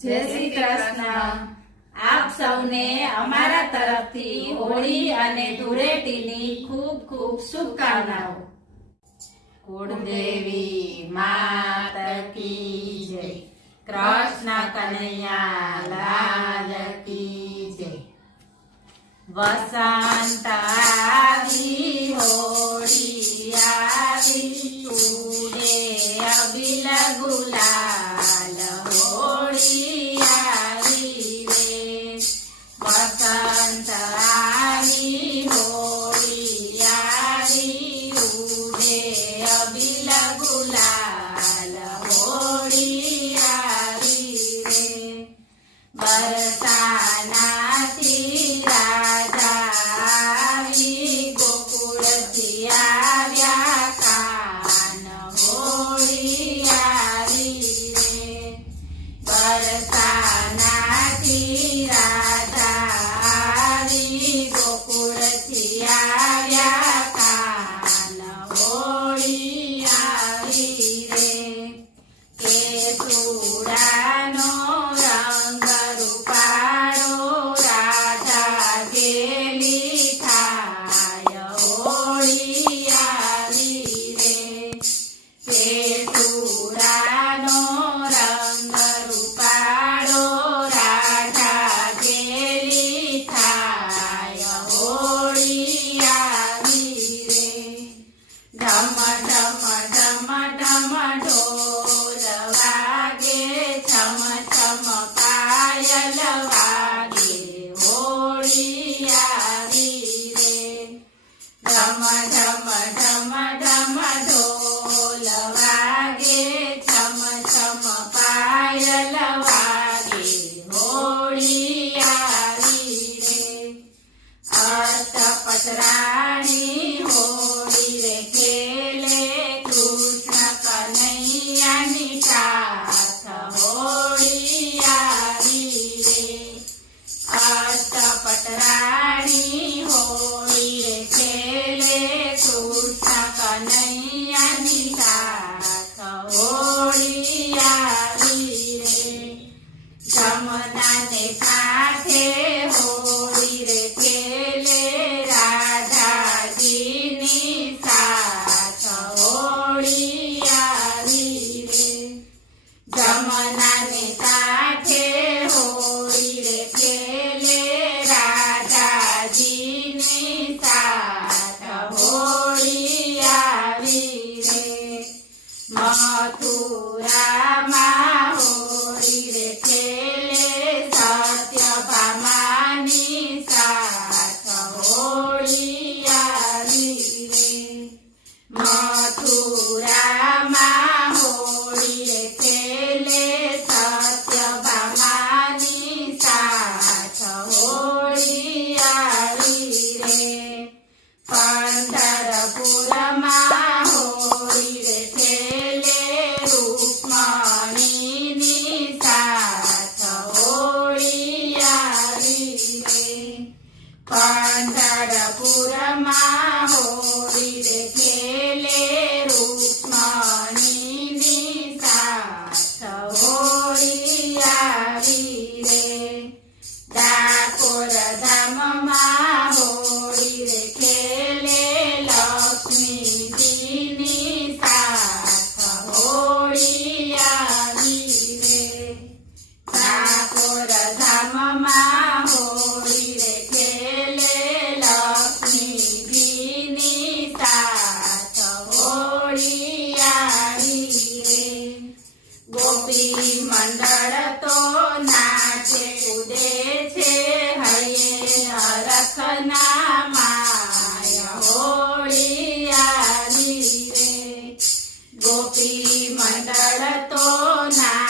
જય શ્રી કૃષ્ણ. આપ સૌને અમારા તરફથી હોળી અને ધૂળેટીની ખૂબ ખૂબ શુભકામનાઓ. કુળદેવી માત કી જય, કૃષ્ણ કનૈયા લાલ કી જય. વસંત આવી, હોળી આવી, ઉડે અબીલ ગુલાલ, હોળી આવી રે. વસંત આવી, હોળી આવી, ઉડે અબીલ ગુલાલ, હોળી આવી રે. બરસાનાથી રાજા આવી, ગોકુળથી આવ્યા કાન, હોળી આવી રે. બરસાનાથી રાજા આવી, ગોકુળથી આવ્યા કાન, હોળી આવી રે. કેસુડાનો રંગ રૂપાળો, રાધા ગેલી થાય, હોળી આવી રે. કેસુડાનો રંગ રૂપાળો, રાધા ગેલી થાય, હોળી આવી રે. ઢમ ઢમ ઢમ ઢમ ઢોલ વાગે, છમ છમ પાયલ વાગે, હોળી આવી રે. ઢમ ઢમ ઢમ ઢમ ઢોલ વાગે, છમ છમ પાયલ વાગે, હોળી આવી રે. અષ્ટપસરાણી હોળી રે ખેલે, કૃષ્ણ કનૈયાની સાથ, હોળી આવી રે. અષ્ટપસરાણી હોળી રે ખેલે, કૃષ્ણ કનૈયાની સાથ, હોળી આવી રે. જમનાને કાંઠે હોળી રે ખેલે, રાધાજીની સાથ, હોળી આવી રે. જમનાને કાંઠે હોળી રે ખેલે, રાધાજીની સાથ, હોળી આવી રે. મથુરામાં હોળી રે ખેલે, સત્યભામાની સાથ, હોળી આવી રે. મથુરામાં હોળી રે ખેલે, સત્યભામાની સાથ, હોળી આવી રે. પંઢરપુરમાં હોળી રે ખેલે, રૂક્મણીની સાથ, હોળી આવી રે. પંઢરપુરમાં હોળી રે ખેલે, રૂક્મણીની સાથ, હોળી આવી રે. ડાકોર ધામમાં હોળી રે ખેલે, લક્ષ્મીજીની સાથ, હોળી આવી રે. ડાકોર ધામમાં હોળી રે ખેલે, લક્ષ્મીજીની સાથ, હોળી આવી રે. ગોપી મંડળ તો નાચે કૂદે છે, હૈયે હરખના માય, હોળી આવી રે. ગોપી મંડળ તો ના